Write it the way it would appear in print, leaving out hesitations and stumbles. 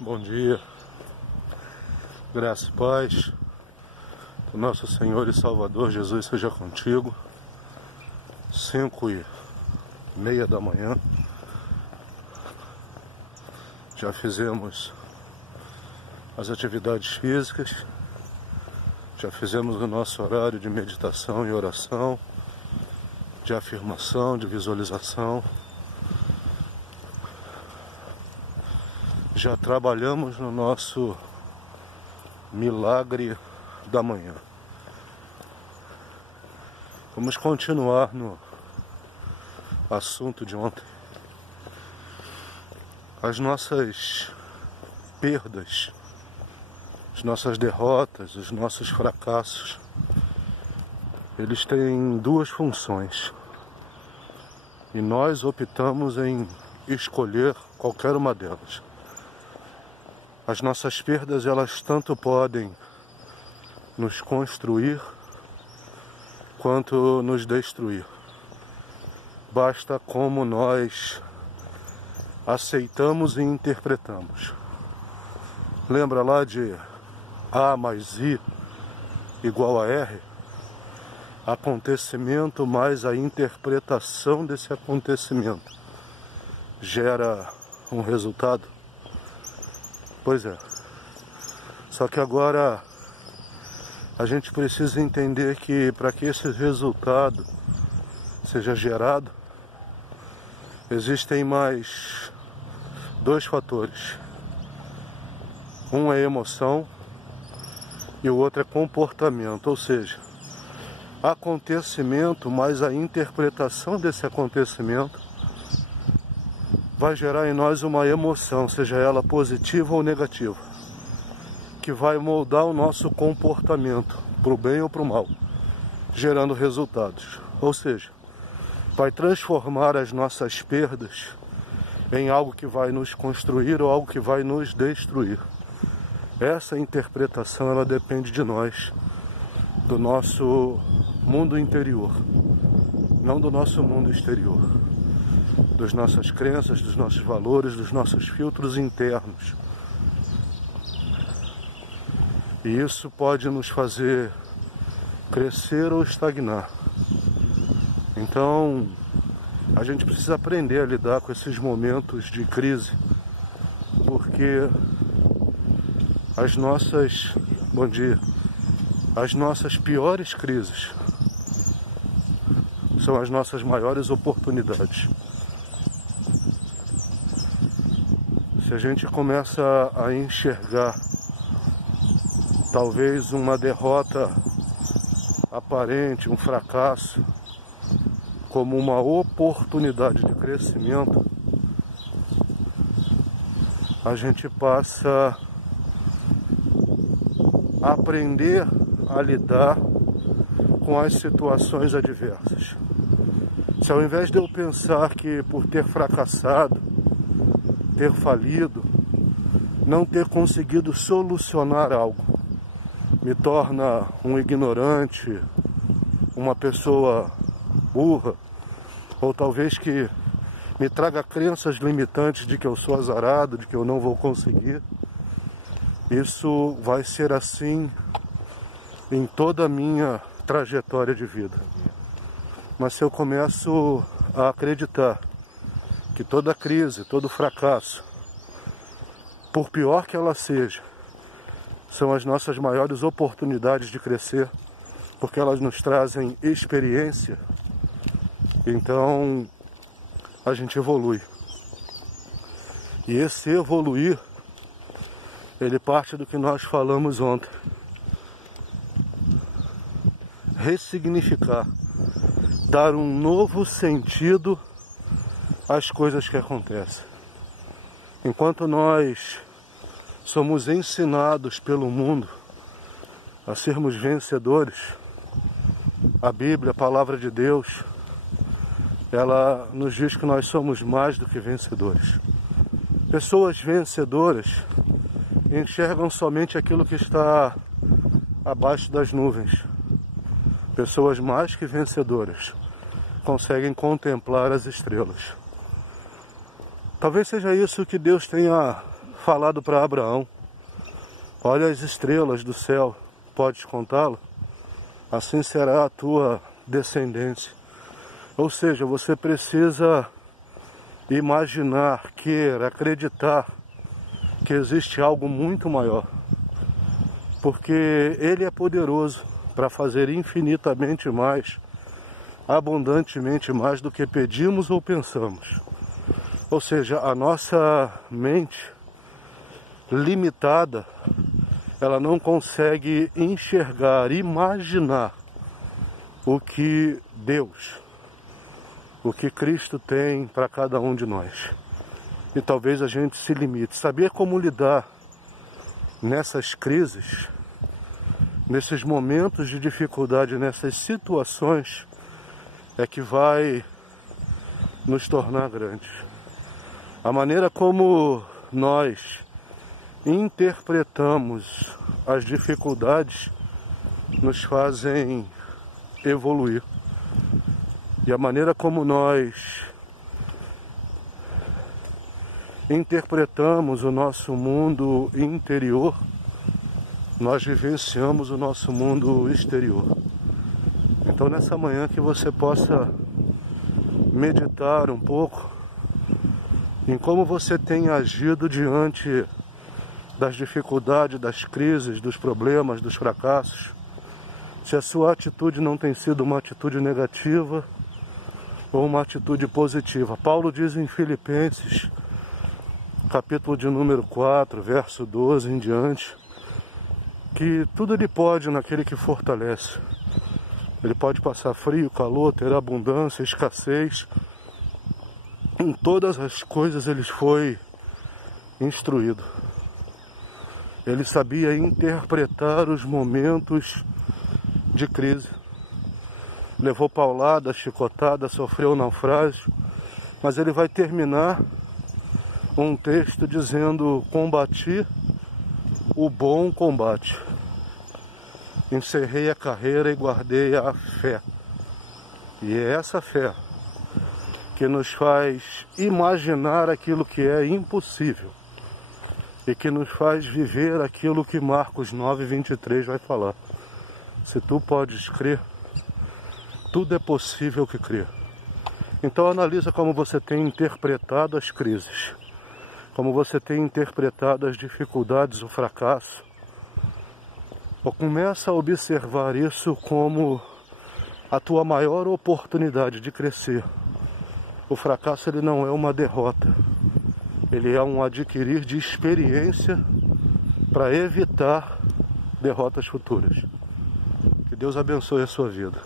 Bom dia, graça e paz do nosso Senhor e Salvador Jesus seja contigo. 5:30 da manhã, já fizemos as atividades físicas, já fizemos o nosso horário de meditação e oração, de afirmação, de visualização. Já trabalhamos no nosso milagre da manhã. Vamos continuar no assunto de ontem. As nossas perdas, as nossas derrotas, os nossos fracassos, eles têm duas funções. E nós optamos em escolher qualquer uma delas. As nossas perdas, elas tanto podem nos construir quanto nos destruir. Basta como nós aceitamos e interpretamos. Lembra lá de A mais I igual a R? Acontecimento mais a interpretação desse acontecimento gera um resultado? Pois é. Só que agora a gente precisa entender que para que esse resultado seja gerado, existem mais dois fatores. Um é emoção e o outro é comportamento, ou seja, acontecimento mais a interpretação desse acontecimento vai gerar em nós uma emoção, seja ela positiva ou negativa, que vai moldar o nosso comportamento, para o bem ou para o mal, gerando resultados. Ou seja, vai transformar as nossas perdas em algo que vai nos construir ou algo que vai nos destruir. Essa interpretação, ela depende de nós, do nosso mundo interior, não do nosso mundo exterior. Das nossas crenças, dos nossos valores, dos nossos filtros internos. E isso pode nos fazer crescer ou estagnar. Então, a gente precisa aprender a lidar com esses momentos de crise, porque as nossas piores crises são as nossas maiores oportunidades. Se a gente começa a enxergar talvez uma derrota aparente, um fracasso, como uma oportunidade de crescimento, a gente passa a aprender a lidar com as situações adversas. Se ao invés de eu pensar que por ter fracassado, ter falido, não ter conseguido solucionar algo, me torna um ignorante, uma pessoa burra, ou talvez que me traga crenças limitantes de que eu sou azarado, de que eu não vou conseguir. Isso vai ser assim em toda a minha trajetória de vida. Mas se eu começo a acreditar que toda crise, todo fracasso, por pior que ela seja, são as nossas maiores oportunidades de crescer, porque elas nos trazem experiência, então a gente evolui. E esse evoluir, ele parte do que nós falamos ontem. Ressignificar, dar um novo sentido as coisas que acontecem. Enquanto nós somos ensinados pelo mundo a sermos vencedores, a Bíblia, a palavra de Deus, ela nos diz que nós somos mais do que vencedores. Pessoas vencedoras enxergam somente aquilo que está abaixo das nuvens. Pessoas mais que vencedoras conseguem contemplar as estrelas. Talvez seja isso que Deus tenha falado para Abraão: olha as estrelas do céu, podes contá-lo? Assim será a tua descendência. Ou seja, você precisa imaginar, acreditar que existe algo muito maior, porque Ele é poderoso para fazer infinitamente mais, abundantemente mais do que pedimos ou pensamos. Ou seja, a nossa mente limitada, ela não consegue enxergar, imaginar o que Deus, o que Cristo tem para cada um de nós. E talvez a gente se limite. Saber como lidar nessas crises, nesses momentos de dificuldade, nessas situações, é que vai nos tornar grandes. A maneira como nós interpretamos as dificuldades nos fazem evoluir. E a maneira como nós interpretamos o nosso mundo interior, nós vivenciamos o nosso mundo exterior. Então, nessa manhã, que você possa meditar um pouco em como você tem agido diante das dificuldades, das crises, dos problemas, dos fracassos. Se a sua atitude não tem sido uma atitude negativa ou uma atitude positiva. Paulo diz em Filipenses, capítulo de número 4, verso 12 em diante, que tudo ele pode naquele que fortalece. Ele pode passar frio, calor, ter abundância, escassez. Em todas as coisas ele foi instruído. Ele sabia interpretar os momentos de crise. Levou paulada, chicotada, sofreu naufrágio, mas ele vai terminar um texto dizendo: combati o bom combate, encerrei a carreira e guardei a fé. E é essa fé que nos faz imaginar aquilo que é impossível e que nos faz viver aquilo que Marcos 9:23 vai falar. Se tu podes crer, tudo é possível que crer. Então analisa como você tem interpretado as crises, como você tem interpretado as dificuldades, o fracasso. Ou começa a observar isso como a tua maior oportunidade de crescer. O fracasso, ele não é uma derrota, ele é um adquirir de experiência para evitar derrotas futuras. Que Deus abençoe a sua vida.